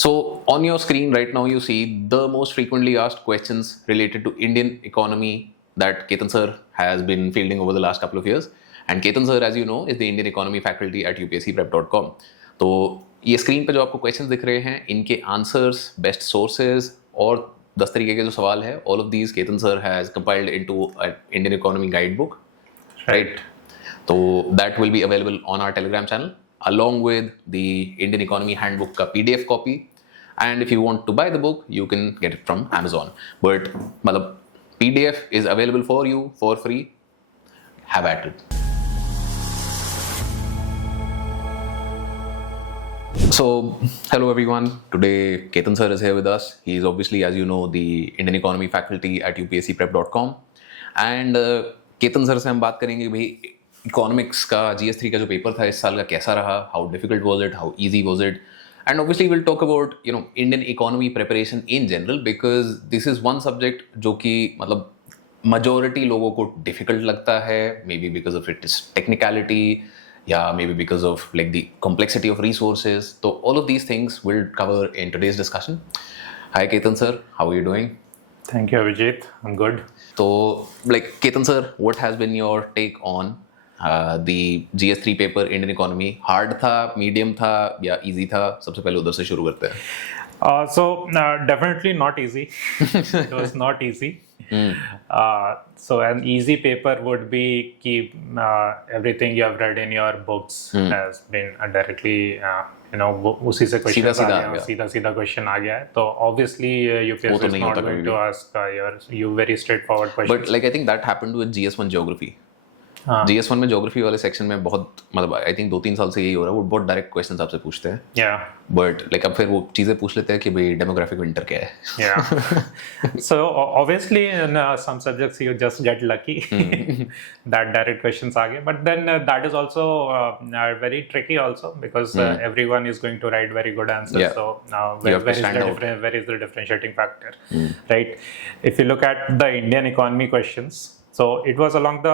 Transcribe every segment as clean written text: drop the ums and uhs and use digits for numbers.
So on your screen right now, you see the most frequently asked questions related to Indian economy that Ketan Sir has been fielding over the last couple of years. And Ketan Sir, as you know, is the Indian Economy faculty at UPSCprep.com. तो ये screen पे जो आपको questions दिख रहे हैं, इनके answers, best sources और 10 तरीके के जो सवाल है, all of these Ketan Sir has compiled into an Indian Economy guidebook, right? So that will be available on our Telegram channel along with the Indian Economy Handbook का PDF copy. And if you want to buy the book, you can get it from Amazon. But मतलब PDF is available for you for free. Have at it. So, hello everyone. Today, Ketan Sir is here with us. He is obviously, as you know, the Indian Economy faculty at UPSCprep.com. And Ketan Sir से हम बात करेंगे भाई economics का GS3 का जो paper था इस साल का कैसा रहा, how difficult was it, how easy was it, and obviously we'll talk about Indian economy preparation in general because this is one subject जो कि मतलब majority लोगों को difficult लगता है, maybe because of its technicality या maybe because of like the complexity of resources. So all of these things we'll cover in today's discussion. Hi Ketan Sir, how are you doing? Thank you Abhijeet, I'm good. So like Ketan Sir, what has been your take on the GS3 paper Indian economy? Hard था, medium था या easy था? सबसे पहले उधर से शुरू करते हैं. So definitely not easy. It was not easy. So an easy paper would be keep everything you have read in your books has been directly उसी से क्वेश्चन सीधा क्वेश्चन आ गया है. तो obviously UPSC is not going to ask you very straightforward questions. But like I think that happened with GS1 geography. GS1 में geography वाले section में बहुत मतलब आई थिंक 2-3 साल से यही हो रहा है, वो बहुत डायरेक्ट क्वेश्चंस आपसे पूछते हैं. बट लाइक अब फिर वो चीजें पूछ लेते हैं कि भाई डेमोग्राफिक विंटर क्या है. So obviously in some subjects you just get lucky that direct questions आ गए, but then that is also very tricky also because everyone is going to write very good answers. So where is the differentiating factor, right? If you look at the Indian economy questions, so it was along the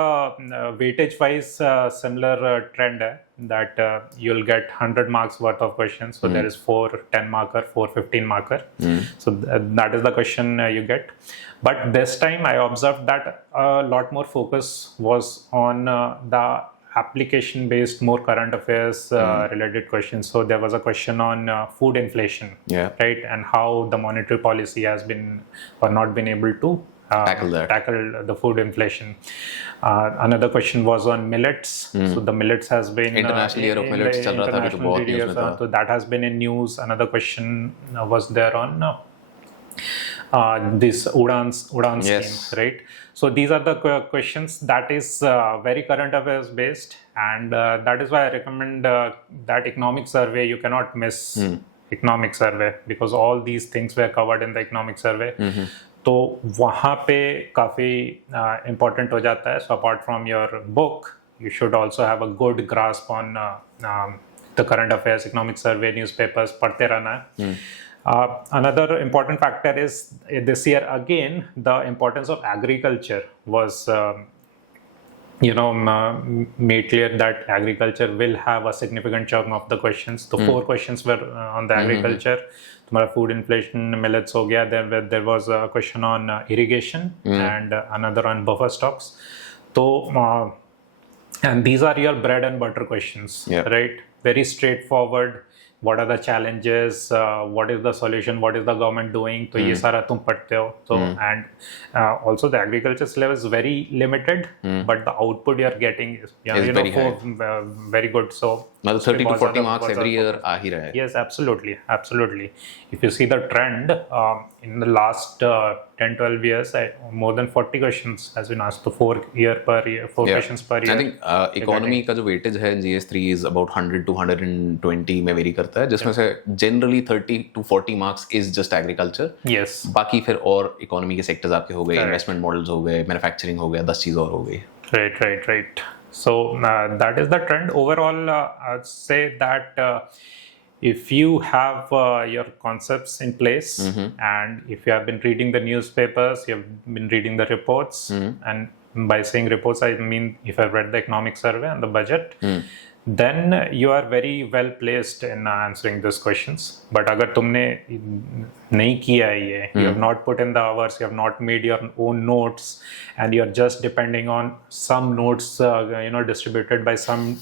weightage wise similar trend that you'll get 100 marks worth of questions. So there is 4 10 marker, 4 15 marker. So that is the question you get. But this time I observed that a lot more focus was on the application based, more current affairs related questions. So there was a question on food inflation, right? And how the monetary policy has been or not been able to tackle the food inflation. Another question was on millets. So the millets has been international year of millets चल रहा था अभी तो बहुत news में था. So that has been in news. Another question was there on this Udan scheme, right? So these are the questions that is very current affairs based, and that is why I recommend that economic survey. You cannot miss economic survey because all these things were covered in the economic survey. तो वहाँ पे काफ़ी important हो जाता है. So apart from your book, you should also have a good grasp on the current affairs, economic survey, newspapers, पढ़ते रहना है. Another important factor is this year again the importance of agriculture was made clear that agriculture will have a significant chunk of the questions. So 4 questions were on the agriculture. तुम्हारा food inflation, millets हो गया. There was a question on irrigation and another on buffer stocks. So and these are your bread and butter questions, right? Very straightforward. What are the challenges? What is the solution? What is the government doing? तो ये सारा तुम पढ़ते हो. So and also the agriculture syllabus is very limited, but the output you are getting is very good. So 30 to 40 marks every year आ ही रहा है. Yes, absolutely. If you see the trend in the last 10-12 years, more than 40 questions has been asked. So 4 questions per year. I think economy का जो weightage है GS3 is about 100 to 120 में vary करता है, जिसमें से generally 30 to 40 marks is just agriculture. Yes. बाकी फिर और economy के sectors आपके हो गए, investment models हो गए, manufacturing हो गया, 10 चीज़ और हो गई. Right. So that is the trend. Overall, I'd say that if you have your concepts in place and if you have been reading the newspapers, you have been reading the reports, and by saying reports, I mean if I've read the economic survey and the budget, then you are very well placed in answering these questions. But अगर तुमने नहीं किया ये, you have not put in the hours, you have not made your own notes, and you are just depending on some notes distributed by some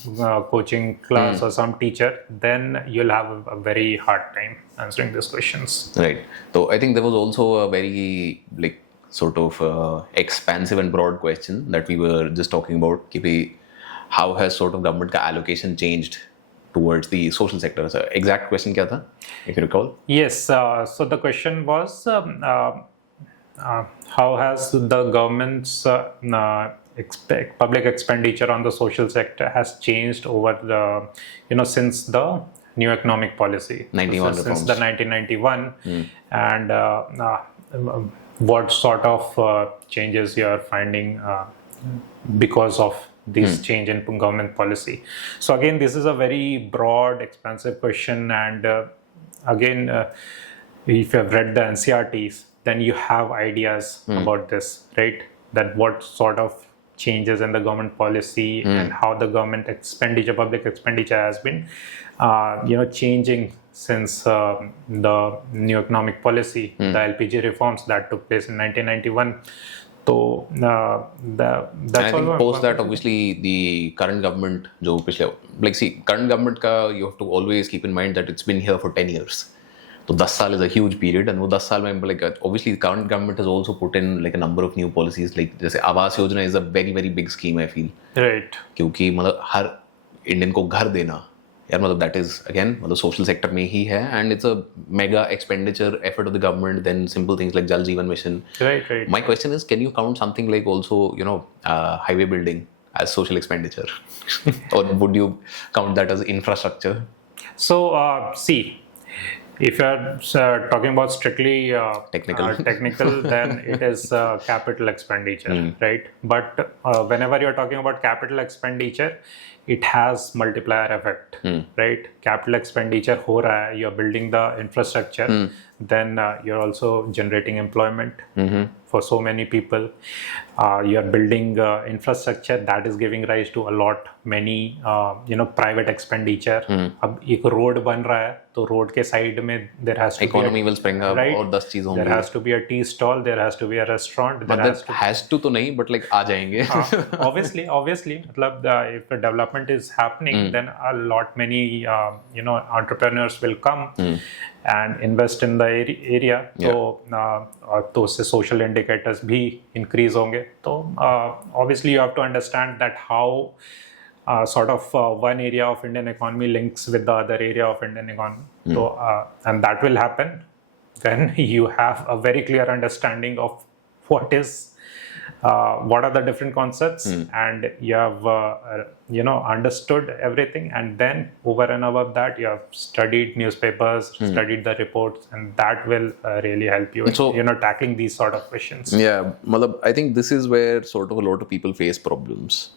coaching class or some teacher, then you'll have a very hard time answering these questions. Right. So I think there was also a very sort of expansive and broad question that we were just talking about. How has sort of government ka allocation changed towards the social sector? So exact question kya tha, if you recall? Yes. So the question was, how has the government's public expenditure on the social sector has changed over the, since the new economic policy, 91 since reforms. the 1991, and what sort of changes you are finding because of this change in government policy. So again, this is a very broad, expansive question, and again, if you have read the NCERTs, then you have ideas about this, right? That what sort of changes in the government policy and how the government expenditure, public expenditure has been, changing since the new economic policy, the LPG reforms that took place in 1991. So that's I think post that, obviously, the current government, current government ka, you have to always keep in mind that it's been here for 10 years. So 10 साल is a huge period, and वो 10 साल में obviously the current government has also put in a number of new policies, like जैसे Awas Yojana is a very very big scheme, I feel. Right. क्योंकि मतलब हर Indian को घर देना, यार मतलब that is again मतलब social sector में ही है, and it's a mega expenditure effort of the government. Then simple things like Jal Jeevan Mission. Right. My question is, can you count something like also highway building as social expenditure, or would you count that as infrastructure? So see, if you are talking about strictly technical, then it is capital expenditure, right? But whenever you are talking about capital expenditure, it has multiplier effect, right? Capital expenditure हो रहा है, you're building the infrastructure, then you're also generating employment for so many people. You're building infrastructure that is giving rise to a lot many private expenditure. अब एक road बन रहा है, तो road के side में there has to economy be will spring up, right? और 10 चीज होंगी. There has to be a tea stall, there has to be a restaurant, but there has to तो नहीं, but like आ जाएंगे. obviously मतलब if the development is happening, then a lot many entrepreneurs will come and invest in the area. तो उससे social indicators भी increase होंगे. तो obviously you have to understand that how sort of one area of Indian economy links with the other area of Indian economy. So and that will happen when you have a very clear understanding of what are the different concepts, and you have understood everything, and then over and above that you have studied newspapers, studied the reports, and that will really help you in tackling these sort of questions. Yeah, I think this is where sort of a lot of people face problems.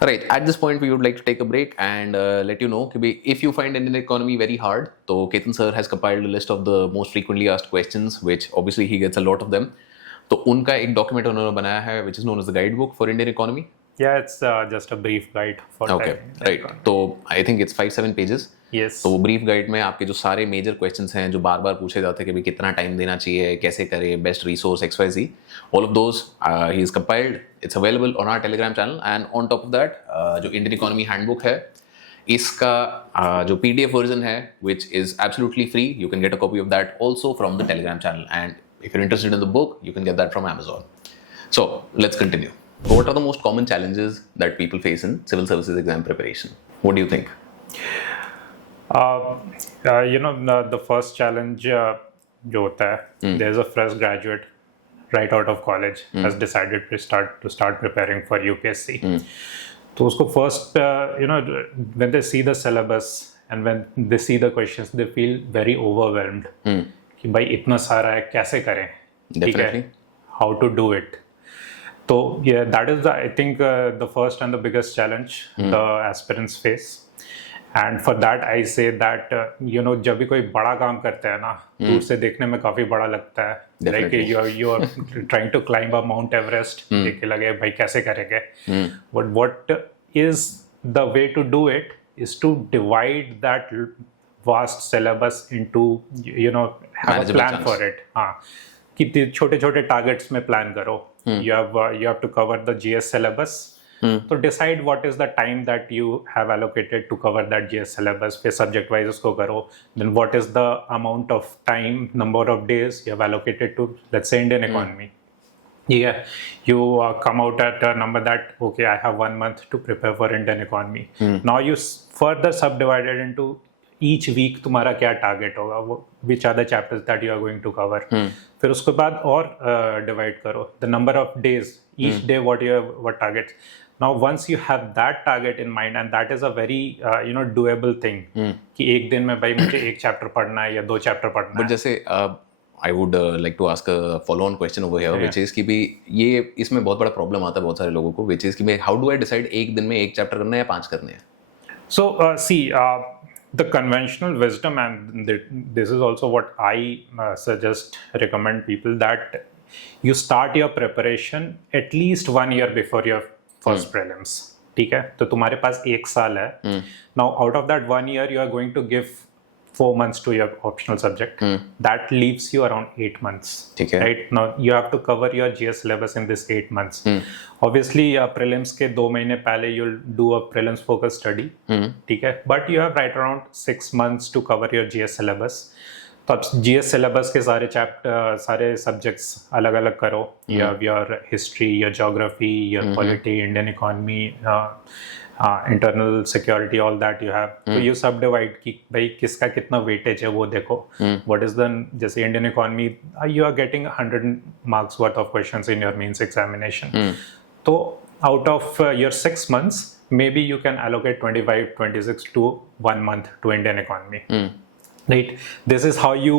Right, at this point we would like to take a break and let you know if you find Indian economy very hard, so Ketan Sir has compiled a list of the most frequently asked questions, which obviously he gets a lot of them. तो उनका एक document उन्होंने बनाया है which is known as the guidebook for Indian economy. Yeah, it's just a brief guide for okay, right. तो I think it's 5-7 pages. Yes. तो वो brief guide में आपके जो सारे major questions हैं जो बार बार पूछे जाते हैं कि भाई कितना टाइम देना चाहिए, कैसे करें, best resource XYZ, all of those he is compiled. It's available on our Telegram channel, and on top of that जो Indian Economy Handbook है, इसका जो PDF version है which is absolutely free, you can get a copy of that also from the Telegram channel, and if you're interested in the book, you can get that from Amazon. So let's continue. What are the most common challenges that people face in civil services exam preparation? What do you think? The first challenge जो होता है, there's a fresh graduate right out of college has decided to start preparing for UPSC. तो उसको first when they see the syllabus and when they see the questions, they feel very overwhelmed. कि भाई इतना सारा है, कैसे करें, ठीक है, how to do it. So yeah, that is I think the first and the biggest challenge the aspirants face. And for that I say that जब भी कोई बड़ा काम करते हैं ना, दूर से देखने में काफी बड़ा लगता है, like you are trying to climb a Mount Everest, देख के लगे भाई कैसे करेंगे, but what is the way to do it is to divide that vast syllabus into, have a Manageable plan chunks. for it. हाँ, कि छोटे छोटे targets में plan करो. You have to cover the GS syllabus. So decide what is the time that you have allocated to cover that GS syllabus. फिर subject wise उसको करो. Then what is the amount of time, number of days you have allocated to, let's say, Indian economy. Yeah, you come out at a number that, okay, I have 1 month to prepare for Indian economy. Now you further subdivided into each week तुम्हारा क्या target होगा, which are the chapters that you are going to cover. फिर उसके बाद और divide करो the number of days, each day what targets. Now once you have that target in mind, and that is a very doable thing, कि एक दिन में भाई मुझे एक chapter पढ़ना है या 2 chapter पढ़ना है. But जैसे I would like to ask a follow-on question over here, which is कि भी ये इसमें बहुत बड़ा problem आता है बहुत सारे लोगों को, which is कि मैं how do I decide एक दिन में एक chapter करना है या 5 करने हैं? So see, the conventional wisdom, and this is also what I recommend people, that you start your preparation at least 1 year before your first prelims. ठीक है, तो तुम्हारे पास 1 साल है. Now out of that 1 year you are going to give 4 months to your optional subject. That leaves you around 8 months. ठीक है. Right, now you have to cover your GS syllabus in this 8 months. Obviously prelims के 2 महीने पहले you'll do a prelims focus study. ठीक है, but you have right around 6 months to cover your GS syllabus. तो अब GS syllabus के सारे subjects अलग अलग करो. You have your history, your geography, your polity, Indian economy, internal security, all that you have. तो you subdivide कि भाई किसका कितना weightage है वो देखो. What is the, जैसे Indian economy, you are getting 100 marks worth of questions in your mains examination. तो out of your 6 months, maybe you can allocate 25, 26 to 1 month to Indian economy. Right? This is how you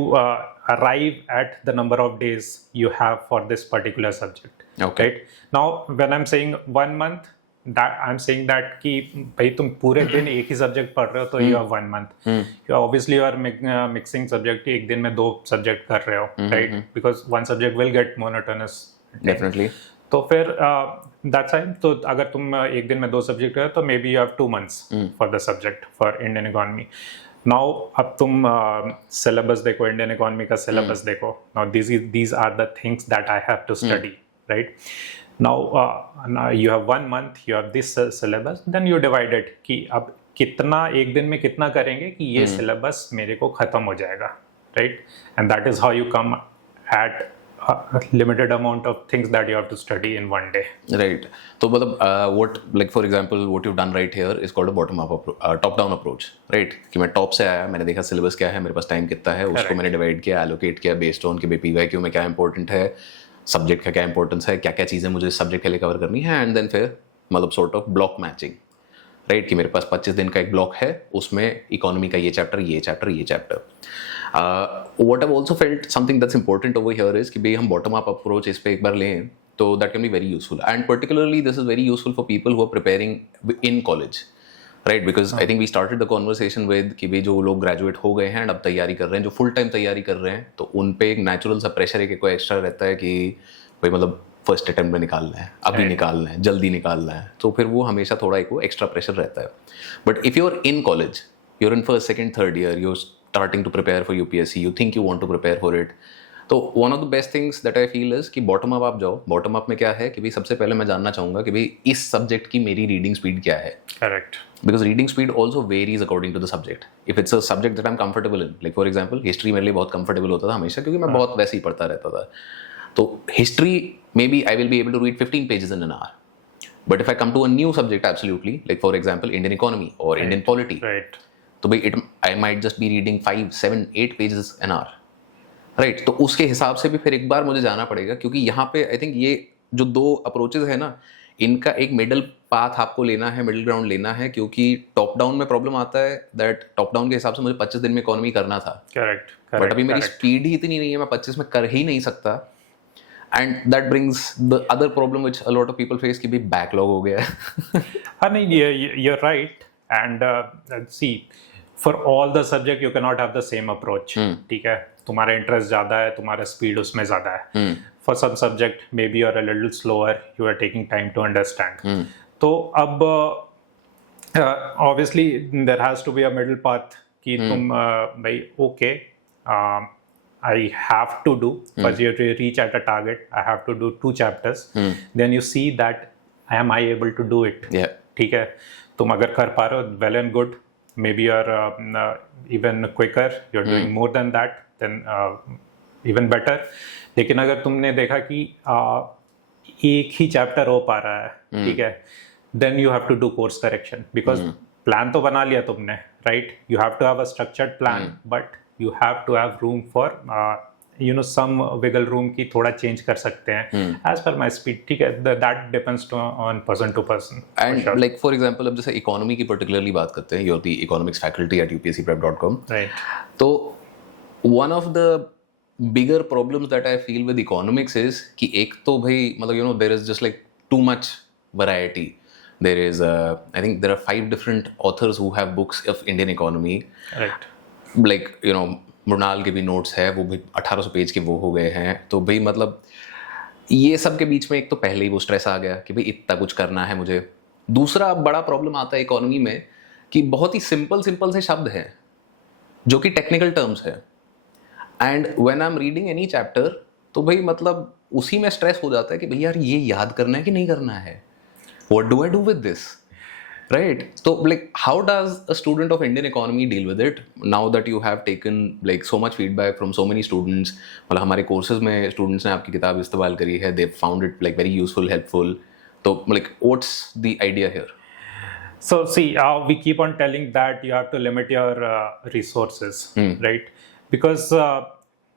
arrive at the number of days you have for this particular subject. Okay. Right? Now, when I'm saying 1 month, that I'm saying that कि भाई तुम पूरे दिन एक ही subject पढ़ रहे हो तो you have 1 month. You obviously you are mixing subject, एक दिन में 2 subject कर रहे हो, right? Because one subject will get monotonous. Definitely. तो फिर that's why, तो अगर तुम एक दिन में 2 subject हो तो maybe you have 2 months for the subject for Indian economy. Now अब तुम syllabus देखो, Indian economy का syllabus देखो. Now these are the things that I have to study, right? Now you have 1 month, you have this syllabus, then you divide it कि अब कितना एक दिन में कितना करेंगे कि ये syllabus मेरे को खत्म हो जाएगा, right? And that is how you come at a limited amount of things that you have to study in 1 day. Right. तो मतलब what, like for example, what you've done right here is called a top down approach, right? कि मैं top से आया, मैंने देखा syllabus क्या है, मेरे पास time कितना है, उसको मैंने divide किया, allocate किया based on कि PYQ में क्या important है, subject का क्या importance है, क्या क्या चीज़ें मुझे subject के लिए cover करनी है, and then फिर मतलब sort of block matching, right? कि मेरे पास 25 दिन का एक block है, उसमें economy का ये chapter, ये chapter, ये chapter. What I've also felt something that's important over here is कि भाई हम bottom up approach इस पे एक बार लें तो that can be very useful, and particularly this is very useful for people who are preparing in college, right? Because I think we started the conversation with कि भाई जो लोग graduate हो गए हैं and अब तैयारी कर रहे हैं, जो full time तैयारी कर रहे हैं, तो उन पे एक natural सा pressure एक कोई extra रहता है कि भाई मतलब फर्स्ट अटेम्प्ट में निकालना है, अभी निकालना है, जल्दी निकालना है, तो फिर वो हमेशा थोड़ा एक वो एक्स्ट्रा प्रेशर रहता है. But if you are in college, you are in first second third year, you are starting to prepare for UPSC, you think you want to prepare for it, तो one of the best things that I feel is कि bottom up आप जाओ. bottom up में क्या है कि भाई सबसे पहले मैं जानना चाहूँगा कि भाई इस सब्जेक्ट की मेरी रीडिंग स्पीड क्या है. Correct. Because reading speed also varies according to the subject. If it's a subject that I'm comfortable in, like for example history मेरे लिए बहुत comfortable होता था हमेशा क्योंकि मैं बहुत वैसे ही पढ़ता रहता था. तो history maybe I will be able to read 15 pages in an hour. But if I come to a new subject, absolutely, like for example Indian economy or Indian polity, Right. तो भाई I might just be reading 5, 7, 8 pages an hour, right? तो उसके हिसाब से भी फिर एक बार मुझे जाना पड़ेगा क्योंकि यहाँ पे आई थिंक ये जो 2 अप्रोचेज है ना, इनका एक मिडल पाथ आपको लेना है, मिडिल ग्राउंड लेना है, क्योंकि टॉप डाउन में प्रॉब्लम आता है दैट टॉप डाउन के हिसाब से मुझे 25 दिन में इकोनॉमी करना था. Correct. बट अभी मेरी स्पीड ही इतनी नहीं है, मैं 25 में कर ही नहीं सकता. And that brings the other problem which a lot of people face कि भी बैकलॉग हो गया है. I mean, you're right. And see, for all the subject you cannot have the same approach. ठीक है, तुम्हारा इंटरेस्ट ज़्यादा है, तुम्हारा स्पीड उसमें ज़्यादा है. For some subject maybe you're a little slower, you are taking time to understand. तो अब Obviously there has to be a middle path कि तुम भाई okay, I have to do, but you have to reach at a target. I have to do 2 chapters. Then you see that am I able to do it? Yeah. ठीक है, तुम अगर कर पा रहे हो, well and good. Maybe you're even quicker. You're doing more than that, then even better. लेकिन अगर तुमने देखा कि एक ही चैप्टर हो पा रहा है, ठीक है, then you have to do course correction because plan तो बना लिया तुमने, right? You have to have a structured plan, but you have to have room for some wiggle room की थोड़ा change कर सकते हैं as per my speed, ठीक है, that depends on person to person. And sure. Like for example, अब जैसे economy की particularly बात करते हैं, you're the economics faculty at UPSCprep.com. Right. तो one of the bigger problems that I feel with economics is कि एक तो भाई मतलब there is just like too much variety. There is I think there are 5 different authors who have books of Indian economy. Right. Like Mrinal के भी notes है, वो भी 1800 पेज के वो हो गए हैं. तो भाई मतलब ये सब के बीच में एक तो पहले ही वो स्ट्रेस आ गया कि भाई इतना कुछ करना है मुझे. दूसरा बड़ा प्रॉब्लम आता है इकोनॉमी में कि बहुत ही सिंपल से शब्द हैं जो कि टेक्निकल टर्म्स है. And when I am reading any chapter तो भाई मतलब उसी में स्ट्रेस हो जाता है कि भाई यार ये याद करना है कि नहीं करना है. What do I do with this? Right? So like how does a student of Indian economy deal with it now that you have taken like so much feedback from so many students? मतलब हमारे courses में students ने आपकी किताब इस्तेमाल करी है, they found it like very useful, helpful. So like what's the idea here? So see, we keep on telling that you have to limit your resources, right? Because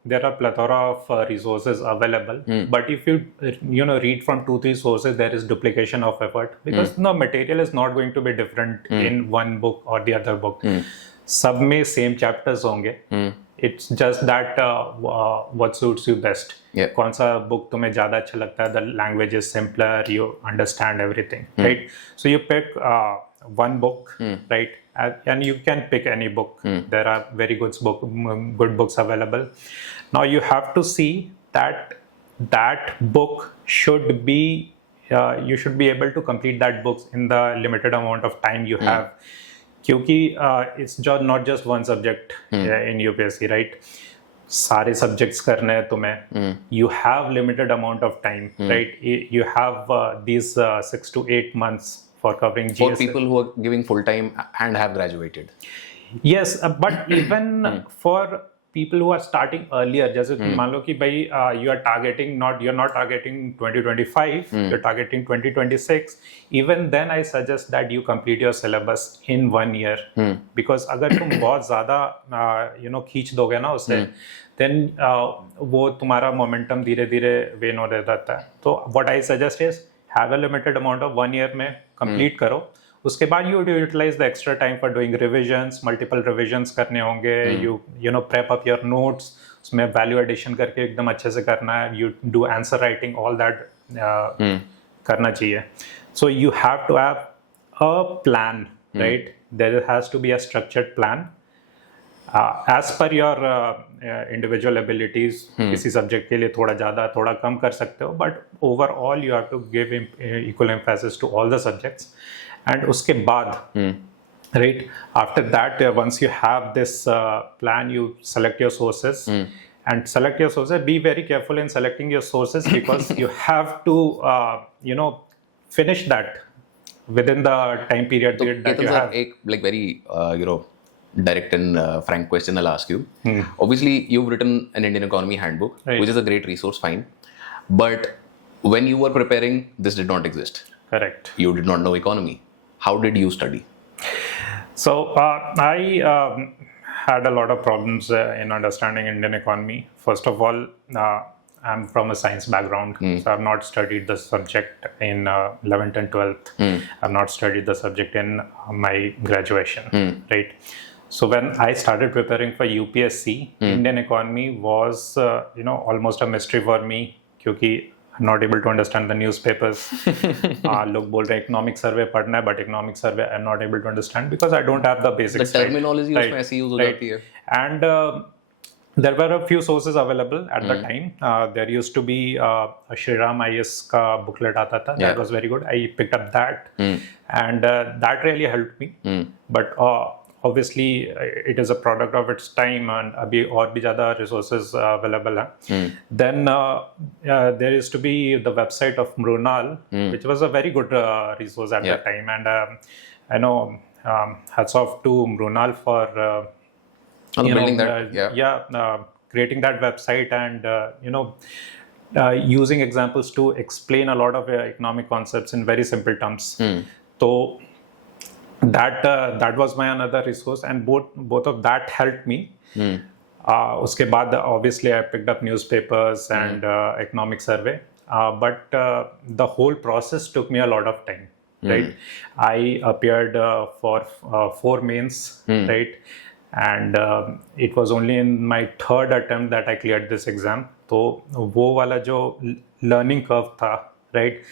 there are plethora of resources available, but if you read from 2-3 sources, there is duplication of effort because the material is not going to be different in one book or the other book. सब में same chapters होंगे. It's just that what suits you best. Yeah. कौन सा book तुम्हें ज़्यादा अच्छा लगता है? The language is simpler. You understand everything, right? So you pick one book, right? And you can pick any book. There are very good books available. Now you have to see that book should be you should be able to complete that book in the limited amount of time you have. क्योंकि it's not just one subject in UPSC, right? सारे subjects करने हैं तुम्हें. You have limited amount of time, right? You have these 6 to 8 months for covering GSE. For people who are giving full time and have graduated. Yes, but even for people who are starting earlier, जैसे मान लो कि भाई you're not targeting 2025, you're targeting 2026. Even then, I suggest that you complete your syllabus in 1 year, because अगर तुम बहुत ज़्यादा खींच दोगे ना उससे, then वो तुम्हारा momentum धीरे धीरे wane हो जाता है. तो what I suggest is have a limited amount of 1 year में complete करो. उसके बाद you utilize the extra time for doing revisions, multiple revisions करने होंगे. You prep up your notes, उसमें value addition करके एकदम अच्छे से करना है. You do answer writing, all that करना चाहिए. So you have to have a plan, right? There has to be a structured plan. As per your individual abilities, किसी subject के लिए थोड़ा ज़्यादा थोड़ा कम कर सकते हो, but overall you have to give equal emphasis to all the subjects. And उसके बाद, right, after that, once you have this plan, you select your sources. And select your sources. Be very careful in selecting your sources because you have to, finish that within the time period that you have. एक like very direct and frank question I'll ask you. Obviously, you've written an Indian Economy Handbook, right, which is a great resource, fine. But when you were preparing, this did not exist. Correct. You did not know economy. How did you study? So I had a lot of problems in understanding Indian economy. First of all, I'm from a science background, so I've not studied the subject in 11th and 12th. I've not studied the subject in my graduation, right? So when I started preparing for UPSC, Indian economy was, almost a mystery for me, क्योंकि I'm not able to understand the newspapers. लोग बोल रहे हैं economic survey पढ़ना है, but economic survey I'm not able to understand because I don't have the basics. The terminology उसमें ऐसी use हो जाती है. And There were a few sources available at the time. There used to be a Shriram IS ka booklet aata tha. That was very good. I picked up that, and that really helped me. But obviously, it is a product of its time, and abhi aur bhi zyada resources available hai. Then there used to be the website of Mrunal, which was a very good resource at that time, and I know hats off to Mrunal for. Building Creating that website and using examples to explain a lot of economic concepts in very simple terms. So that was my another resource, and both of that helped me. Uske baad, obviously I picked up newspapers and economic survey, but the whole process took me a lot of time. Right, I appeared for 4 mains, right. And it was only in my 3rd attempt that I cleared this exam. So wo wala jo learning curve tha, right,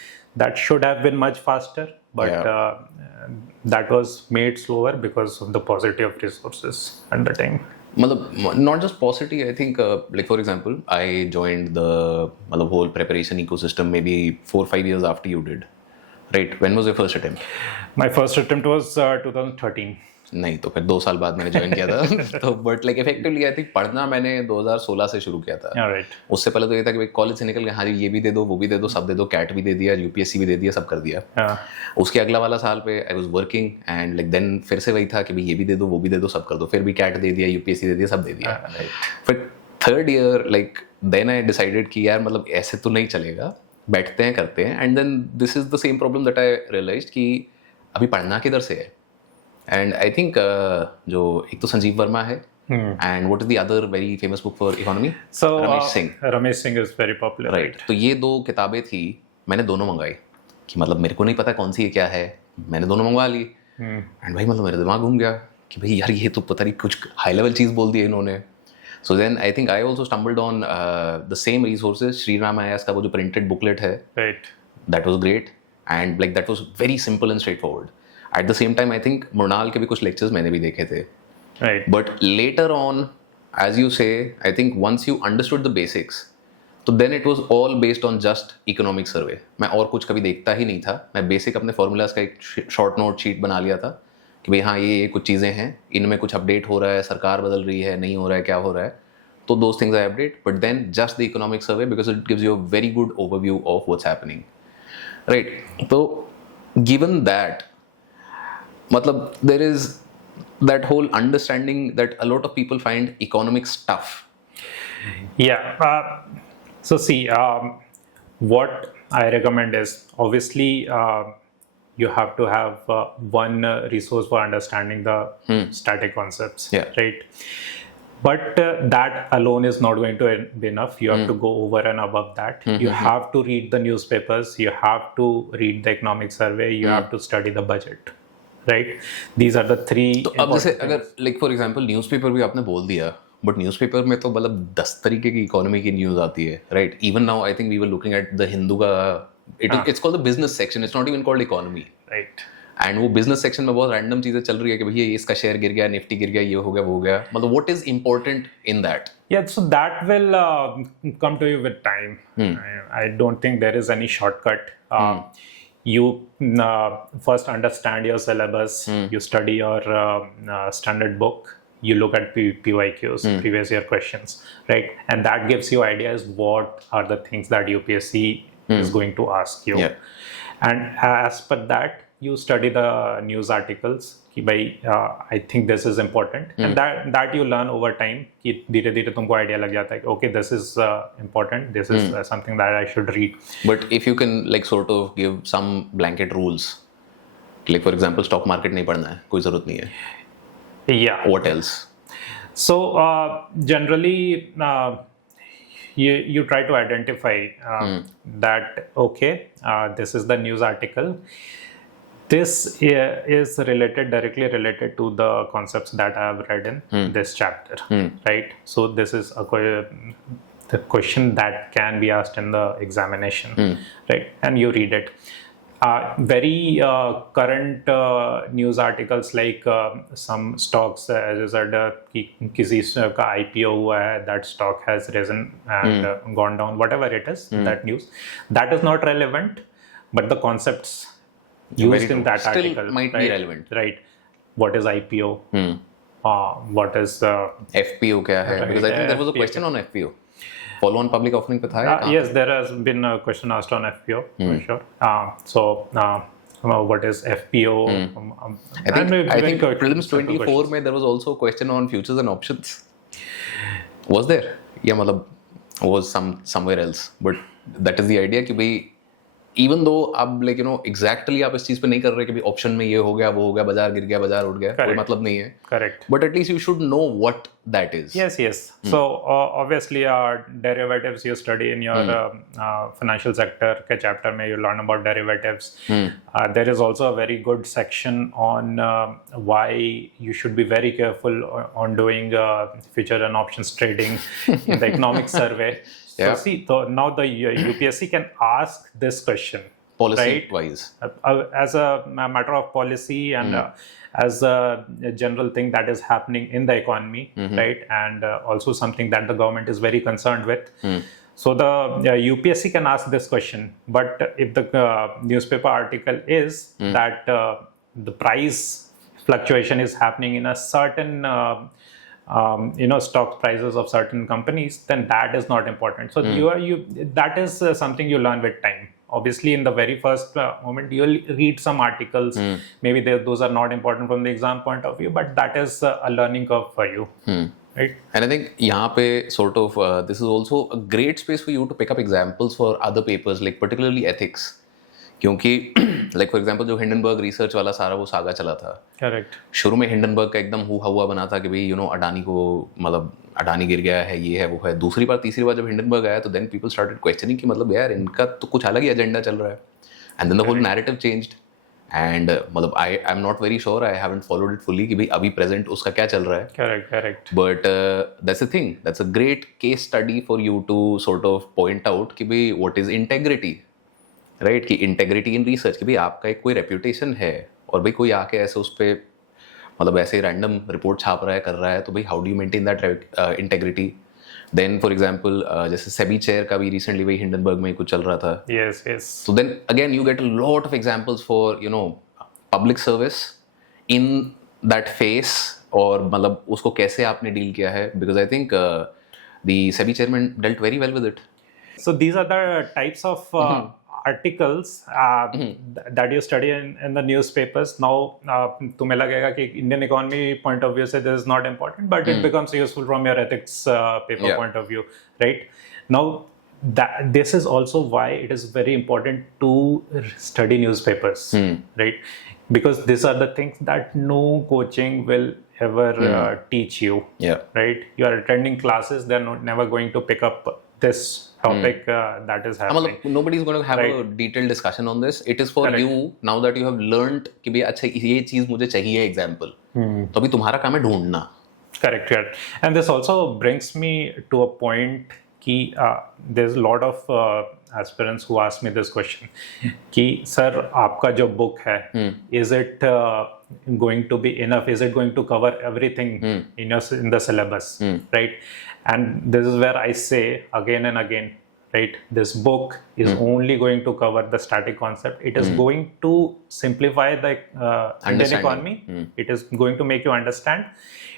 that should have been much faster, but that was made slower because of the paucity of resources at the time. Not just paucity, I think, like for example, I joined the whole preparation ecosystem maybe 4 or 5 years after you did, right? When was your first attempt? My first attempt was 2013. नहीं तो फिर 2 साल बाद मैंने join किया था तो but like effectively I think पढ़ना मैंने 2016 से शुरू किया था। उससे पहले तो ये था कि भाई कॉलेज से निकल के हाँ ये भी दे दो वो भी दे दो सब दे दो, कैट भी दे दिया, यूपीएससी भी दे दिया, सब कर दिया। उसके अगला वाला साल पे I was working and like then फिर से वही था कि भाई ये भी दे दो वो भी दे दो सब कर दो, फिर भी कैट दे दिया, यूपीएससी दे दिया, सब दे दिया। फिर 3rd year like then I decided कि यार मतलब ऐसे तो नहीं चलेगा, बैठते हैं करते हैं। And then this is the same problem that I realised कि अभी पढ़ना किधर से है। एंड आई थिंक जो एक तो संजीव वर्मा है and what is the other very famous book for economy, Ramesh Singh is very popular, right. तो ये 2 किताबें थी, मैंने दोनों मंगाई कि मतलब मेरे को नहीं पता कौन सी है क्या है, मैंने दोनों मंगवा ली। एंड भाई मतलब मेरा दिमाग घूम गया कि भाई यार ये तो पता नहीं कुछ हाई लेवल चीज़ बोल दी है इन्होंने। So then I think I also stumbled on the same resources, Shriram IAS का वो जो प्रिंटेड बुकलेट है, that was great and like that was very simple and straightforward. At the same time, I think Mrinal के भी कुछ lectures मैंने भी देखे थे. Right. But later on, as you say, I think once you understood the basics, तो then it was all based on just economic survey. मैं और कुछ कभी देखता ही नहीं था, मैं basic अपने formulas का एक short note sheet बना लिया था कि भाई हाँ ये कुछ चीज़ें हैं, इनमें कुछ update हो रहा है, सरकार बदल रही है, नहीं हो रहा है, क्या हो रहा है, तो those things I update. But then just the economic survey because it gives you a very good overview of what's happening, right? So given that, मतलब there is that whole understanding that a lot of people find economics tough. Yeah. So see, what I recommend is obviously you have to have one resource for understanding the static concepts, right? But that alone is not going to be enough. You have to go over and above that. You have to read the newspapers. You have to read the economic survey. You have to study the budget. Right? These are the 3. तो अब जैसे अगर like for example newspaper भी आपने बोल दिया, but newspaper में तो मतलब 10 तरीके की इकोनॉमी की न्यूज़ आती है, right? Even now I think we were looking at the Hindu का, it's called the business section, it's not even called economy, right? And वो बिजनेस सेक्शन में बहुत रैंडम चीजें चल रही है कि भैया इसका शेयर गिर गया, निफ्टी गिर गया, ये हो गया, वो हो गया, मतलब what is important in that? Yeah, so that will come to you with time. I don't think there is any shortcut. You first understand your syllabus, you study your standard book, you look at PYQs, previous year questions, right? And that gives you ideas what are the things that UPSC is going to ask you. And as per that, you study the news articles कि भाई I think this is important, and that you learn over time कि धीरे धीरे तुमको idea लग जाता है कि okay this is important, this is something that I should read. But if you can like sort of give some blanket rules, like for example stock market नहीं पढ़ना है, कोई जरूरत नहीं है. Yeah. What else? So generally you try to identify that okay this is the news article. This is directly related to the concepts that I have read in this chapter, right? So this is the question that can be asked in the examination, right? And you read it. Very current news articles like some stocks, as I said, कि किसी का IPO हुआ है, that stock has risen and gone down, whatever it is, that news, that is not relevant, but the concepts used in that Still article might be relevant. Right. What is IPO? What is FPO क्या है? Because I think there was a question on FPO. Follow on public offering पे था? Yes, there has been a question asked on FPO for sure. So what is FPO? I think prelims 24 में there was also a question on futures and options. Was there? Yeah, मतलब was somewhere else. But that is the idea कि भाई even though अब like you know exactly आप इस चीज पे नहीं कर रहे कि भाई ऑप्शन में ये हो गया वो हो गया बाजार गिर गया बाजार उठ गया कोई मतलब नहीं है. Correct. But at least you should know what that is. Yes. So obviously derivatives you study in your financial sector के chapter में you learn about derivatives. There is also a very good section on why you should be very careful on doing future and options trading in the economic survey. So see, now the UPSC can ask this question. Policy-wise. Right? As a matter of policy and as a general thing that is happening in the economy, right? And also something that the government is very concerned with. So the UPSC can ask this question. But if the newspaper article is that the price fluctuation is happening in a certain stock prices of certain companies, then that is not important. So that is something you learn with time. Obviously, in the very first moment, you'll read some articles. Maybe those are not important from the exam point of view, but that is a learning curve for you. Right? And I think यहाँ पे sort of this is also a great space for you to pick up examples for other papers, like particularly ethics. क्योंकि like for example जो Hindenburg research वाला सारा वो saga चला था. Correct. शुरू में हिंडनबर्ग का एकदम हुआ बना था कि भाई अडानी को मतलब अडानी गिर गया है ये है वो है. दूसरी बार तीसरी बार जब हिंडनबर्ग आया तो then people started questioning कि मतलब यार इनका तो कुछ अलग ही एजेंडा चल रहा है. And then the whole narrative changed. And मतलब I'm not very sure, I haven't followed it fully कि भाई अभी present उसका क्या चल रहा है. Correct. But that's the thing. That's a great case study for you to sort of point out कि भाई what is integrity. राइट कि इंटेग्रिटी इन रिसर्च कि भाई आपका एक कोई रेप्यूटेशन है और भाई कोई आके ऐसे उस पर मतलब ऐसे रैंडम रिपोर्ट छाप रहा है कर रहा है तो भाई how do you maintain that integrity. Then for example जैसे सेबी चेयर का भी रिसेंटली वही हिंडनबर्ग में कुछ चल रहा था. Yes. So then again you get a lot of examples for public service in that phase और मतलब उसको कैसे आपने डील किया है because I think the SEBI chairman dealt very well with it. So these are the types of articles that you study in the newspapers. Now तुम्हें लगेगा कि Indian economy point of view से this is not important, but it becomes useful from your ethics paper point of view, right? Now this is also why it is very important to study newspapers, right? Because these are the things that no coaching will ever teach you, right? You are attending classes, they're never going to pick up this topic that is happening. Nobody is going to have a detailed discussion on this. It is for you now that you have learned कि भाई अच्छा ये चीज मुझे चाहिए example. तो अभी तुम्हारा काम है ढूंढना. Correct. And this also brings me to a point कि there's a lot of aspirants who ask me this question कि sir आपका जो book है is it going to be enough? Is it going to cover everything in the syllabus, right? And this is where I say again and again, right? This book is only going to cover the static concept. It is going to simplify the Indian economy. It is going to make you understand.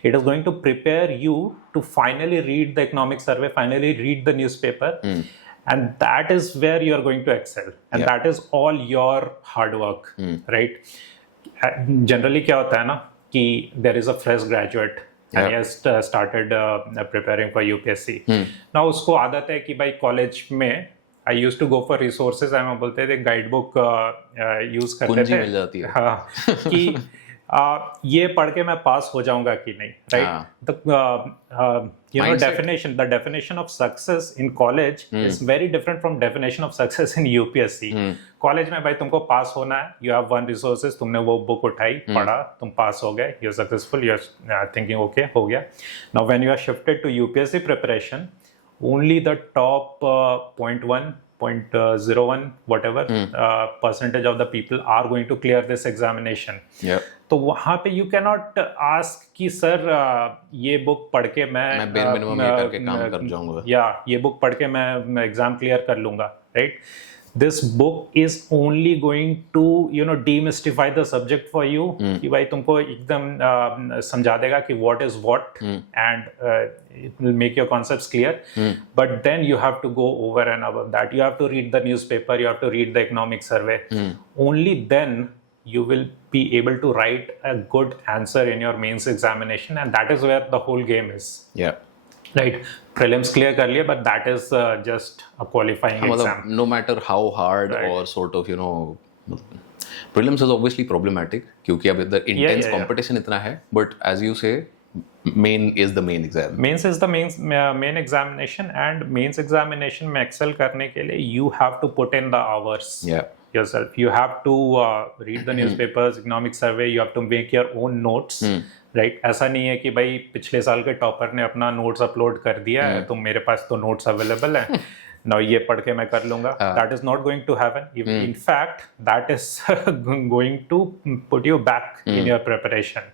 It is going to prepare you to finally read the economic survey, finally read the newspaper. And that is where you are going to excel. And that is all your hard work, right? Generally क्या होता है ना कि there is a fresh graduate and he has started preparing for UPSC. Now उसको आदत है कि भाई कॉलेज में I used to go for resources. हम बोलते थे गाइड बुक यूज करते थे. मिल जाती है. हाँ कि ये पढ़ के मैं पास हो जाऊंगा कि नहीं, right? The definition of success in college is very different from definition of success in UPSC. College में भाई तुमको पास होना है, you have one resources, तुमने वो बुक उठाई, पढ़ा, तुम पास हो गए, you're successful, you're thinking okay हो गया. Now when you are shifted to UPSC preparation, only the top 0.1, 0.01 whatever percentage of the people are going to clear this examination. तो वहाँ पे you cannot ask कि सर ये book पढ़ के मैं bare minimum ये करके काम कर जाऊँगा, या ये बुक पढ़ के मैं एग्जाम क्लियर कर लूँगा, right? This book is only going to demystify the subject for you कि भाई तुमको एकदम समझा देगा कि what is what and it will make your concepts clear. But then you have to go over and above that. You have to read the newspaper, you have to read the economic survey. Only then you will be able to write a good answer in your mains examination, and that is where the whole game is. Yeah. Right, prelims clear कर लिए, but that is just a qualifying exam. No matter how hard or sort of prelims is obviously problematic क्योंकि अब इधर intense competition इतना है, but as you say, main is the main exam. Mains is the main examination, and mains examination में excel करने के लिए you have to put in the hours. Yourself. You have to read the newspapers, economic survey. You have to make your own notes. Right ऐसा नहीं है कि भाई पिछले साल के टॉपर ने अपना नोट्स अपलोड कर दिया है तो मेरे पास तो नोट्स अवेलेबल है ना, ये पढ़ के मैं कर लूंगा. That is not going to happen. In fact that is going to put you back in your preparation.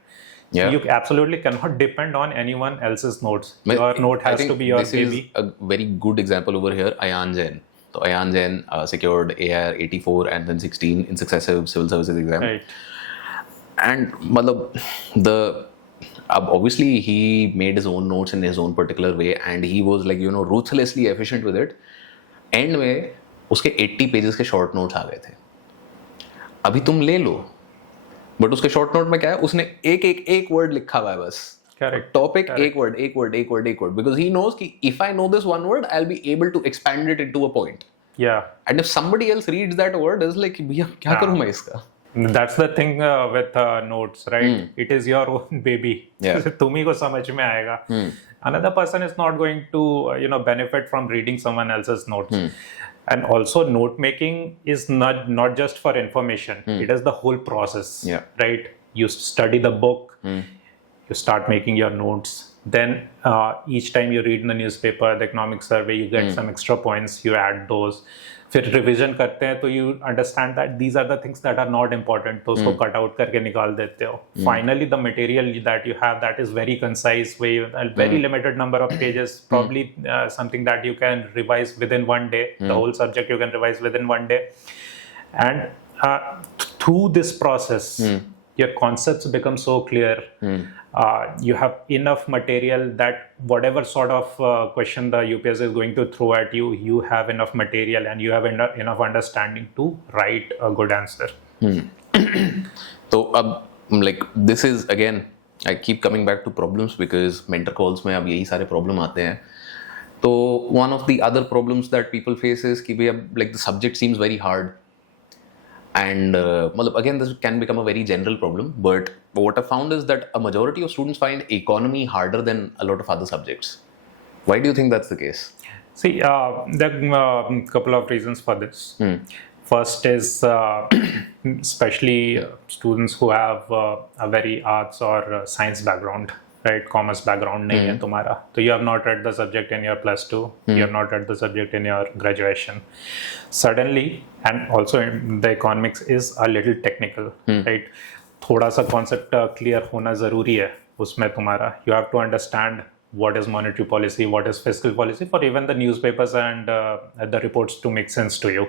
You absolutely cannot depend on anyone else's notes. Your note has to be your baby. This is a very good example over here. Ayan Jain. So Ayan Jain secured AIR 84 and then 16 in successive civil services exam. Right. And obviously he made his own notes in his own particular way and he was like ruthlessly efficient with it. End में उसके 80 pages के short notes आ गए थे. अभी तुम ले लो, but उसके short note में क्या है, उसने एक word लिखा हुआ है बस. Correct. Topic, एक word, because he knows कि if I know this one word, I'll be able to expand it into a point. Yeah. And if somebody else reads that word, it's like भैया क्या करूँ मैं इसका? That's the thing with notes, right? It is your own baby. तुम ही को समझ में आएगा. Another person is not going to benefit from reading someone else's notes. And also note making is not just for information. It is the whole process, right? You study the book, you start making your notes. Then each time you read the newspaper, the economic survey, you get some extra points, you add those. फिर revision करते हैं तो you understand that these are the things that are not important, तो उसको cut out करके निकाल देते हो. Finally the material that you have that is very concise, very limited number of pages, probably something that you can revise within one day. The whole subject you can revise within one day, and through this process your concepts become so clear. You have enough material that whatever sort of question the UPSC is going to throw at you, you have enough material and you have enough understanding to write a good answer. So like this is again, I keep coming back to problems because mentor calls में अब यही सारे problem आते हैं. तो one of the other problems that people face is कि भैया like the subject seems very hard. And again, this can become a very general problem, but what I found is that a majority of students find economy harder than a lot of other subjects. Why do you think that's the case? See, there are a couple of reasons for this. First is especially students who have a very arts or science background, right? Commerce background नहीं है तुम्हारा, तो you have not read the subject in your plus 2, you have not read the subject in your graduation. Suddenly, and also the economics is a little technical, right? थोड़ा सा concept clear होना ज़रूरी है उसमें तुम्हारा. You have to understand what is monetary policy, what is fiscal policy for even the newspapers and the reports to make sense to you.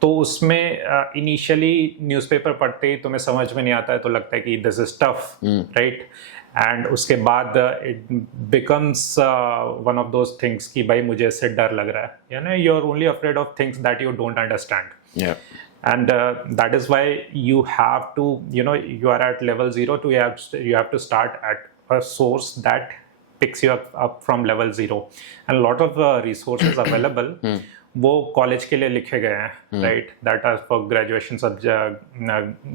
तो उसमें initially newspaper पढ़ते ही तुम्हें समझ में नहीं आता है तो लगता है कि this is tough, right? And उसके बाद it becomes one of those things कि भाई मुझे इससे डर लग रहा है, you are only afraid of things that you don't understand. And that is why you have to, you are at level 0 to you have to start at a source that picks you up from level 0. And a lot of resources available वो college के लिए लिखे गए हैं, right? That are for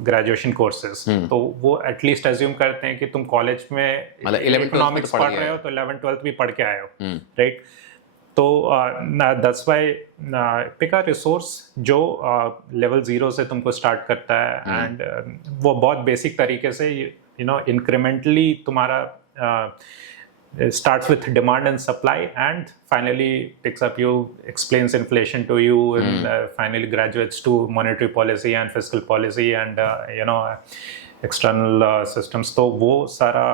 graduation courses. तो वो at least assume करते हैं कि तुम कॉलेज में इकोनॉमिक्स पढ़ रहे हो तो 11th-12th भी पढ़ के आए हो, राइट? तो that's why pick a resource जो लेवल 0 से तुमको स्टार्ट करता है, एंड वो बहुत बेसिक तरीके से इंक्रीमेंटली तुम्हारा it starts with demand and supply, and finally picks up you, explains inflation to you, and finally graduates to monetary policy and fiscal policy and external systems. तो वो सारा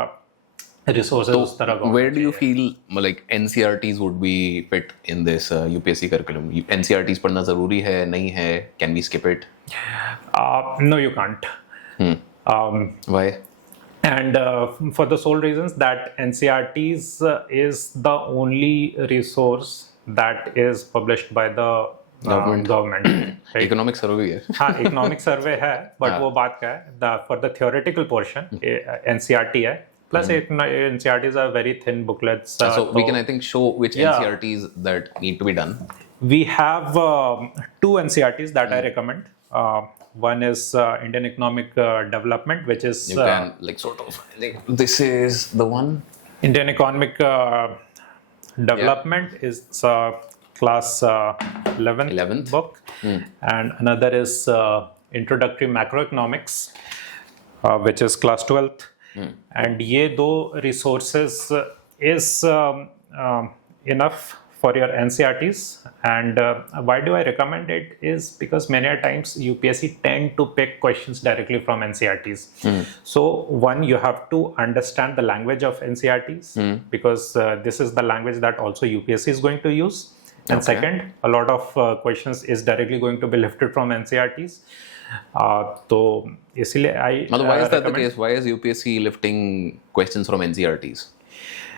resources उस तरह का. Where do you feel like NCERTs would be fit in this UPSC curriculum? NCERTs पढ़ना जरूरी है, नहीं है? Can we skip it? No, you can't. Why? And for the sole reasons that NCERTs is the only resource that is published by the government. Right? Economic survey है. हाँ, economic survey है, but वो बात क्या है? For the theoretical portion, NCERT है. Plus, NCERTs are very thin booklets. So we can, I think, show which NCERTs that need to be done. We have 2 NCERTs that I recommend. One is Indian Economic Development, which is you can like sort of. I think this is the one. Indian Economic Development is class 11th book, and another is Introductory Macroeconomics, which is class 12th. And ये दो resources is enough for your NCERTs. And why do I recommend it is because many times UPSC tend to pick questions directly from NCERTs. So one, you have to understand the language of NCERTs because this is the language that also UPSC is going to use. And second, a lot of questions is directly going to be lifted from NCERTs. तो इसलिए why is that the case? Why is UPSC lifting questions from NCERTs?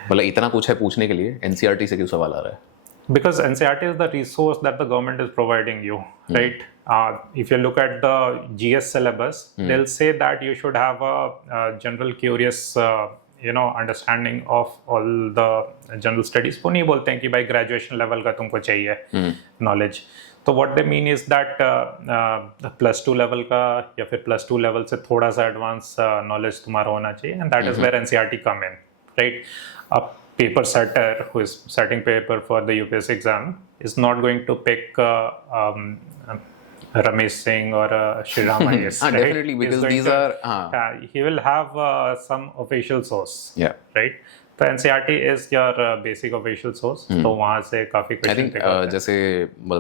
मतलब इतना कुछ है पूछने के लिए, NCERT से क्यों सवाल आ रहा है? Because NCERT is the resource that the government is providing you, right? If you look at the GS syllabus, they'll say that you should have a general curious, understanding of all the general studies. वो नहीं बोलते हैं कि भाई graduation level का तुमको चाहिए knowledge. तो what they mean is that +2 level का या फिर +2 level से थोड़ा सा advance knowledge तुम्हारा होना चाहिए, and that is where NCERT come in, right? A paper setter who is setting paper for the UPSC exam is not going to pick Ramesh Singh or Shriram IAS, right? Definitely, because these are... he will have some official source, right? तो NCERT is your basic official source. तो वहाँ से काफी question I think जैसे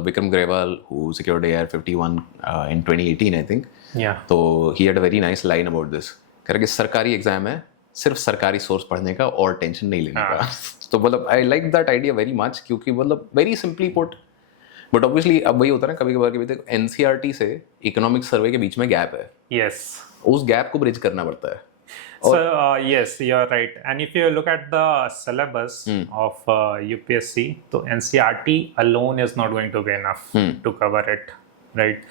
Vikram Grewal who secured AR 51 in 2018 I think. तो he had a very nice line about this. कह रहा कि सरकारी एग्जाम है, सिर्फ सरकारी सोर्स पढ़ने का और टेंशन नहीं लेने का. तो मतलब I like that idea very much क्योंकि मतलब very simply put. But obviously अब वही होता है ना कभी कभार NCERT से इकोनॉमिक सर्वे के बीच में गैप है. Yes. उस गैप को ब्रिज करना पड़ता है. So yes, you're right. And if you look at the syllabus of UPSC, so NCERT alone is not going to be enough to cover it, right?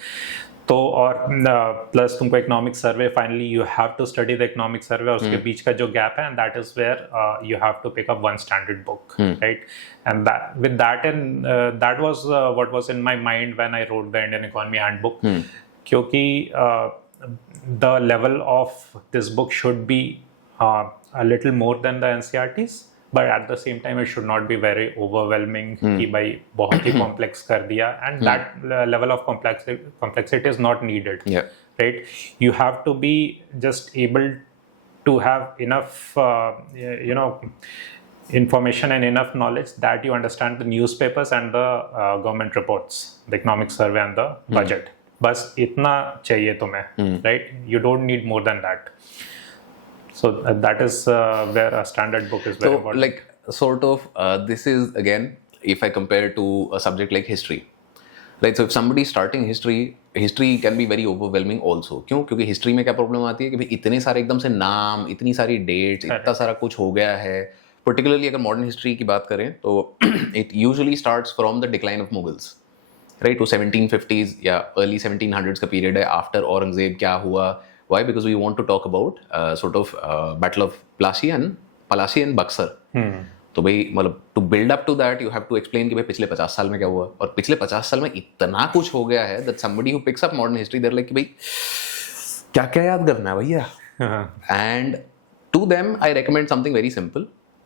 तो और plus तुमको economic survey, finally you have to study the economic survey और उसके बीच का जो gap है, and that is where you have to pick up one standard book, right? And that with that and that was what was in my mind when I wrote the Indian Economy Handbook, क्योंकि the level of this book should be a little more than the NCERTs, but at the same time it should not be very overwhelming कि भाई बहुत ही complex कर दिया, and that level of complexity is not needed, right? You have to be just able to have enough information and enough knowledge that you understand the newspapers and the government reports, the economic survey and the budget. बस इतना चाहिए तुम्हें, right? You don't need more than that. So that is where a standard book is very important. Like sort of this is again if I compare to a subject like history, right? So if somebody is starting history can be very overwhelming also. क्यों? क्योंकि history में क्या problem आती है कि भाई इतने सारे एकदम से नाम, इतनी सारी dates, इतना सारा कुछ हो गया है. Particularly अगर modern history की बात करें तो it usually starts from the decline of Mughals. Right, तो 1750s या early 1700s का period है. After औरंगजेब क्या हुआ? Why? Because we want to talk about sort of battle of Plassey and Buxar. तो भाई मतलब to build up to that you have to explain कि भाई पिछले 50 साल में क्या हुआ, और पिछले 50 साल में इतना कुछ हो गया है that somebody who picks up modern history they're like कि भाई क्या क्या याद करना है भैया. And to them I recommend something very simple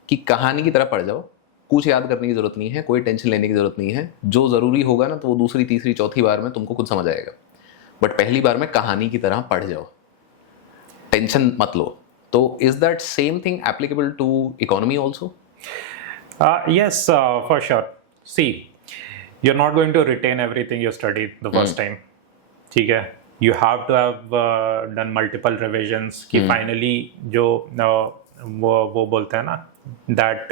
कि कहानी की तरह पढ़ जाओ, कुछ याद करने की जरूरत नहीं है, कोई टेंशन लेने की जरूरत नहीं है. जो जरूरी होगा ना तो वो दूसरी तीसरी चौथी बार में तुमको खुद समझ आएगा, बट पहली बार में कहानी की तरह पढ़ जाओ, टेंशन मत लो. तो is that same thing applicable to economy also? Yes, for sure. See, you're not going to retain everything you studied the first time. ठीक है, you have to have done multiple revisions कि finally जो वो बोलते हैं ना that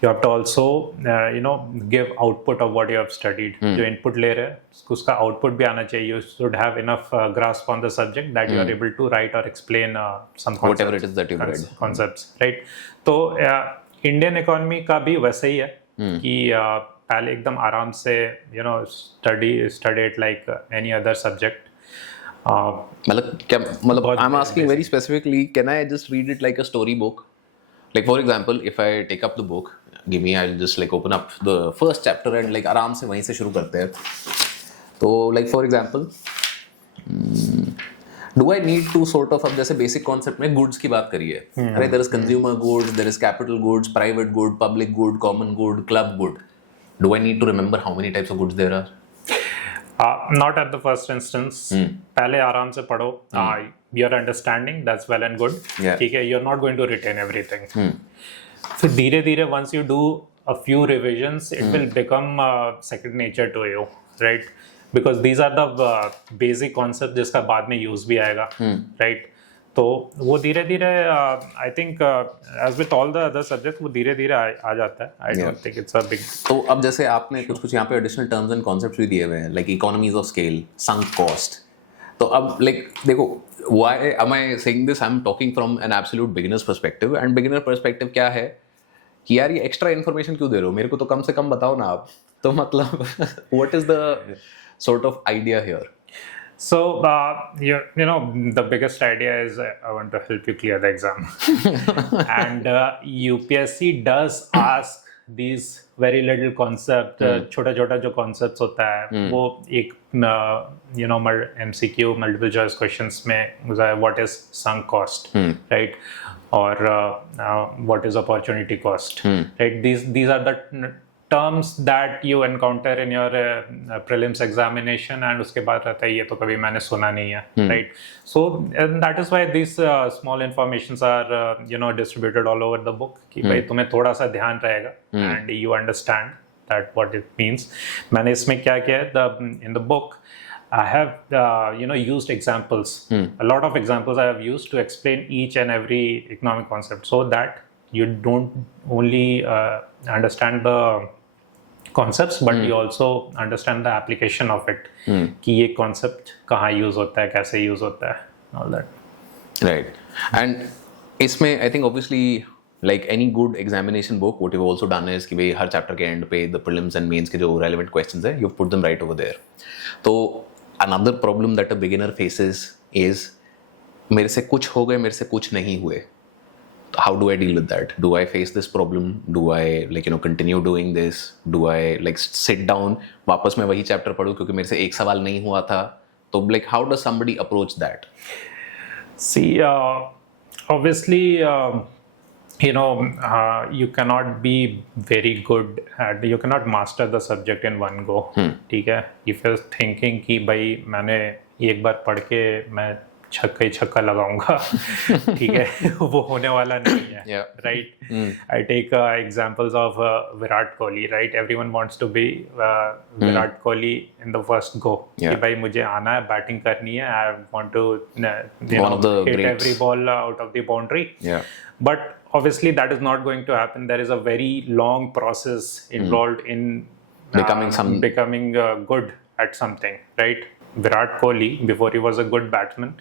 you have to also give output of what you have studied. जो input ले रहे हैं उसका output भी आना चाहिए. You should have enough grasp on the subject that you are able to write or explain some concepts, whatever it is that you've read. Concepts, right? तो Indian economy का भी वैसे ही है कि पहले एकदम आराम से study it like any other subject. मतलब I am asking very specifically, can I just read it like a story book? Like for example, if I take up the book, I'll just like open up the first chapter and like आराम से वहीं से शुरू करते हैं. तो like for example, do I need to sort of, अब जैसे basic concept में goods की बात करी है, अरे there is consumer goods, there is capital goods, private good, public good, common good, club good. Do I need to remember how many types of goods there are? Not at the first instance. पहले आराम से पढ़ो. Your understanding, that's well and good. ठीक है, you're not going to retain everything. फिर धीरे धीरे once you do a few revisions, it will become second nature to you, right? Because these are the basic concepts जिसका बाद में use भी आएगा, right? तो वो धीरे धीरे I think as with all the other subject वो धीरे धीरे आ जाता है. I don't think it's a big. तो अब जैसे आपने कुछ यहाँ पे एडिशनल टर्म्स एंड कॉन्सेप्ट्स भी दिए हुए हैं, like economies of scale, sunk cost. तो अब लाइक देखो, why am I saying this? I am talking from an absolute beginners perspective. And beginner perspective क्या है कि यार ये एक्स्ट्रा इन्फॉर्मेशन क्यों दे रहे हो, मेरे को तो कम से कम बताओ ना आप. तो मतलब what is the sort of idea here? So, the biggest idea is I want to help you clear the exam. And UPSC does ask these very little concept, छोटा जो concepts होता है, वो एक MCQ multiple choice questions में what is sunk cost, right? Or what is opportunity cost, right? These are the terms that you encounter in your prelims examination, and उसके बाद रहता है ये तो कभी मैंने सुना नहीं है, right? So and that is why these small informations are distributed all over the book कि भाई तुम्हें थोड़ा सा ध्यान रहेगा and you understand that what it means. मैंने इसमें क्या किया है, in the book I have used examples, a lot of examples I have used to explain each and every economic concept, so that you don't only understand the concepts but you also understand the application of it, कि ये concept कहाँ use होता है, कैसे use होता है, all that. Right. And इसमें I think obviously like any good examination book, what you've also done is कि भाई हर chapter के end पे the prelims and mains के जो relevant questions है, you've put them right over there. तो another problem that a beginner faces is मेरे से कुछ हो गए, मेरे से कुछ नहीं हुए. How do I deal with that? Do I face this problem? Do I continue doing this? Do I sit down, वापस मैं वही chapter पढूं क्योंकि मेरे से एक सवाल नहीं हुआ था? तो how does somebody approach that? See, obviously, you cannot be very good at, you cannot master the subject in one go. ठीक है? If you're thinking कि भाई मैंने एक बार पढ़ के मैं छक्का लगाऊंगा, ठीक है, वो होने वाला नहीं है, right? I take examples of Virat Kohli, right? Everyone wants to be Virat Kohli in the first go. कि भाई मुझे आना है, बैटिंग करनी है, I want to hit every ball out of the boundary. But obviously that is not going to happen. There is a very long process involved in becoming good at something, right? Virat Kohli, before he was a good batsman,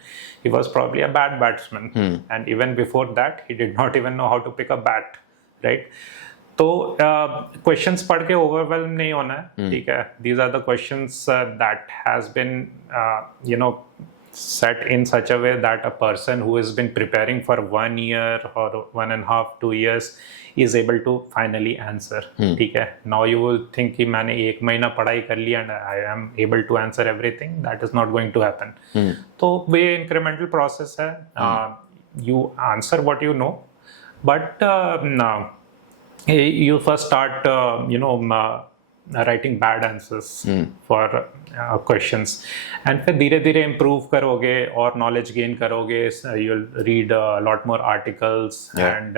he was probably a bad batsman, and even before that he did not even know how to pick a bat, right? तो questions पढ़ के overwhelmed नहीं होना है, ठीक है? These are the questions that has been set in such a way that a person who has been preparing for 1 year or 1.5, 2 years is able to finally answer. ठीक है? Now you will think कि मैंने 1 महीना पढ़ाई कर लिया and I am able to answer everything. That is not going to happen. तो ये incremental process है. You answer what you know, but you first start writing bad answers for questions, and फिर धीरे धीरे improve करोगे और knowledge gain करोगे, you'll read a lot more articles, and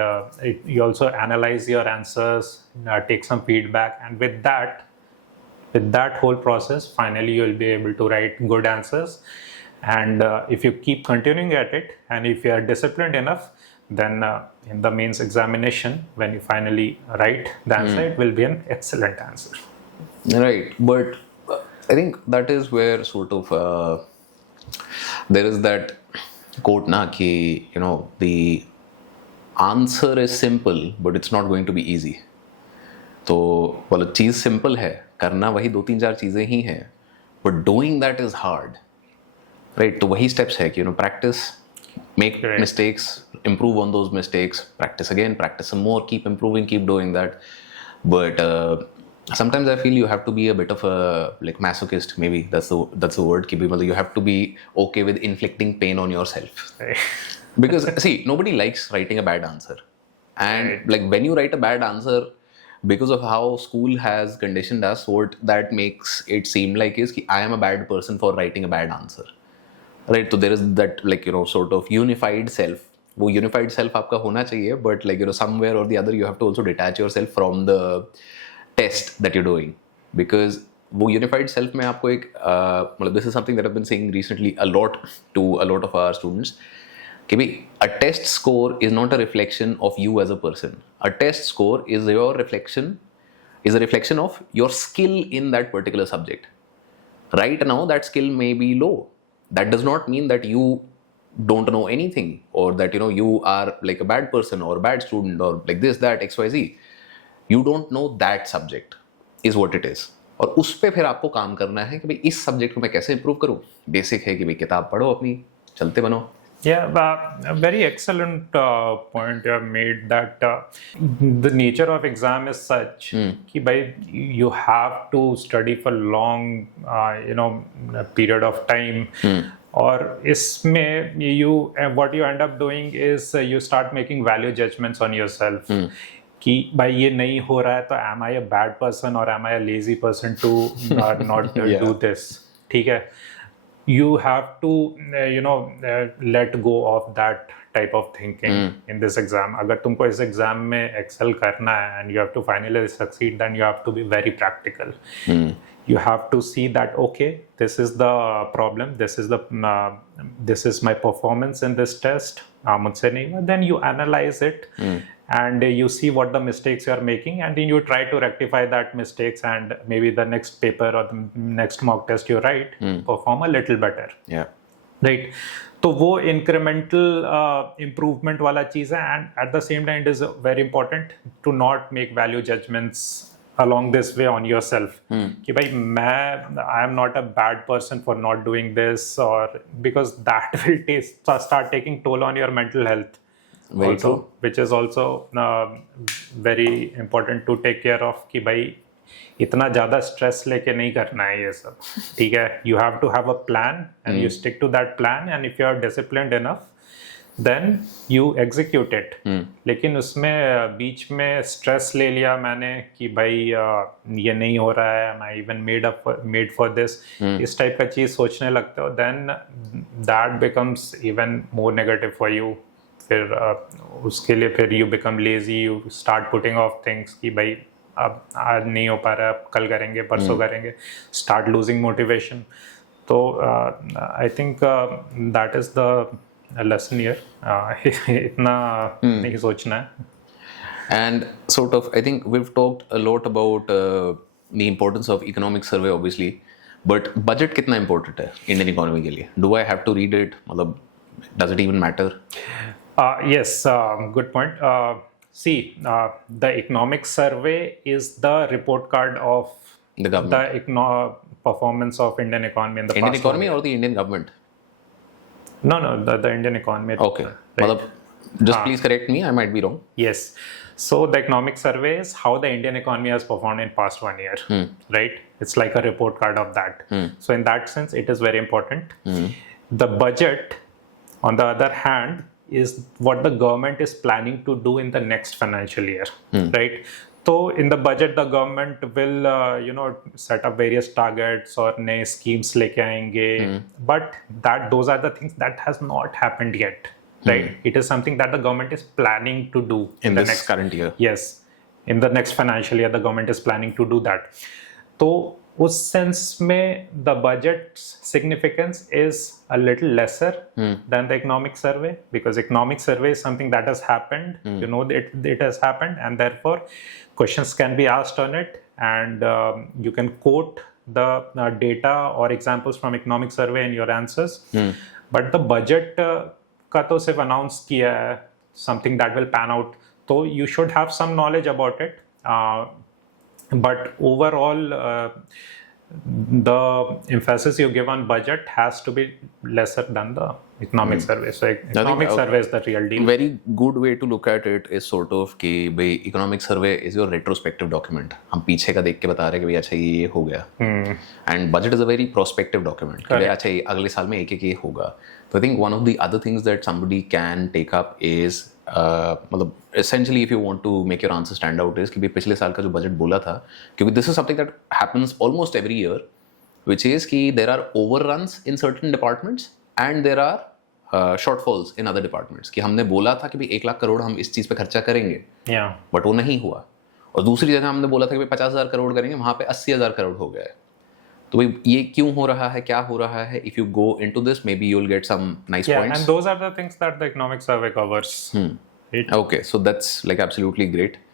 you also analyze your answers, take some feedback, and with that whole process, finally you'll be able to write good answers. And if you keep continuing at it, and if you are disciplined enough, then in the mains examination, when you finally write the answer, it will be an excellent answer. Right, but I think that is where sort of there is that quote na ki, you know, the answer is simple but it's not going to be easy. तो बोलो चीज़ simple है, करना वही 2-3-4 चीज़ें ही हैं, but doing that is hard, right? तो वही steps है कि, you know, practice, make mistakes, improve on those mistakes, practice again, practice some more, keep improving, keep doing that. But sometimes I feel you have to be a bit of a like masochist, maybe that's the word. कि you have to be okay with inflicting pain on yourself. Because see, nobody likes writing a bad answer, and like when you write a bad answer, because of how school has conditioned us, what that makes it seem like is कि I am a bad person for writing a bad answer, right? So there is that, like, you know, sort of unified self. वो unified self आपका होना चाहिए, but like, you know, somewhere or the other you have to also detach yourself from the test that you're doing, because वो unified self में आपको एक मतलब this is something that I've been saying recently a lot to a lot of our students, कि भाई a test score is not a reflection of you as a person. A test score is a reflection of your skill in that particular subject. Right now that skill may be low. That does not mean that you don't know anything, or that, you know, you are like a bad person or a bad student or like this, that, XYZ. You don't know that subject is what it is. और उस पे फिर आपको काम करना है कि भाई इस सब्जेक्ट को मैं कैसे improve करूँ. बेसिक है कि भाई किताब पढ़ो, अपनी चलते बनो. Yeah, a very excellent point you have made, that the nature of exam is such कि भाई you have to study for long, period of time. और इसमें what you end up doing is you start making value judgments on yourself. कि भाई ये नहीं हो रहा है, तो am I a bad person or am I a lazy person to not do this? ठीक है. You have to let go of that type of thinking in this exam. अगर तुमको इस एग्जाम में excel करना है and you have to finally succeed, then you have to be very practical. You have to see that, okay, this is the problem, this is my performance in this test, मुझसे नहीं हुआ. Then you analyze it and you see what the mistakes you are making, and then you try to rectify that mistakes, and maybe the next paper or the next mock test you write perform a little better. Right? तो वो incremental improvement वाला चीज़ है, and at the same time it is very important to not make value judgments along this way on yourself. कि भाई I am not a bad person for not doing this, or because that will start taking toll on your mental health. Very also, true. Which is also very important to take care of, कि भाई इतना ज़्यादा stress लेके नहीं करना है ये सब. ठीक है, you have to have a plan and you stick to that plan, and if you are disciplined enough, then you execute it. लेकिन उसमें बीच में stress ले लिया मैंने कि भाई ये नहीं हो रहा है, I even made for this, इस टाइप का चीज़ सोचने लगते हो, then that becomes even more negative for you. फिर उसके लिए फिर you become lazy, you start putting off things कि भाई अब आज नहीं हो पा रहा है, कल करेंगे, परसों करेंगे, start losing motivation. तो I think that is the lesson here. इतना नहीं सोचना है. And sort of, I think we've talked a lot about the importance of economic survey, obviously, but budget कितना important है Indian economy के लिए? Do I have to read it? मतलब does it even matter? Yes, good point. See, the economic survey is the report card of The government. the performance of Indian economy in the Indian past economy 1 year. or the Indian government? No, the Indian economy. Okay. Right. मतलब just please correct me, I might be wrong. Yes. So the economic survey is how the Indian economy has performed in past 1 year, right? It's like a report card of that. So in that sense, it is very important. The budget, on the other hand, is what the government is planning to do in the next financial year, right? So in the budget, the government will, set up various targets or नए schemes लेके आएंगे. But those are the things that has not happened yet, right? It is something that the government is planning to do in the this next current year. Yes, in the next financial year, the government is planning to do that. तो उस sense में the budget's significance is a little lesser than the economic survey, because economic survey is something that has happened. It has happened, and therefore questions can be asked on it, and you can quote the data or examples from economic survey in your answers. But the budget का तो सिर्फ announce किया है, something that will pan out. So you should have some knowledge about it. But overall, the emphasis you give on budget has to be lesser than the economic survey. So economic survey is the real deal. Very good way to look at it is sort of कि भाई economic survey is your retrospective document. हम पीछे का देख के बता रहे हैं कि भाई अच्छा ये हो गया. And budget is a very prospective document. कि भाई अच्छा ये अगले साल में एक ये होगा. So I think one of the other things that somebody can take up is मतलब essentially if you want to make your answer stand out is कि भाई पिछले साल का जो बजट बोला था, क्योंकि this is something that happens almost every year, which is कि there are overruns in certain departments and there are shortfalls in other departments. कि हमने बोला था कि भाई 1 लाख करोड़ हम इस चीज़ पे खर्चा करेंगे, but वो नहीं हुआ. और दूसरी जगह हमने बोला था कि भाई 50,000 करोड़ करेंगे, वहाँ पे 80,000 करोड़ हो गया है. तो भाई ये क्यों हो रहा है, क्या हो रहा है? If you go into this, maybe you'll get some nice points. And those are the things that the economic survey covers. Okay, so that's like absolutely great.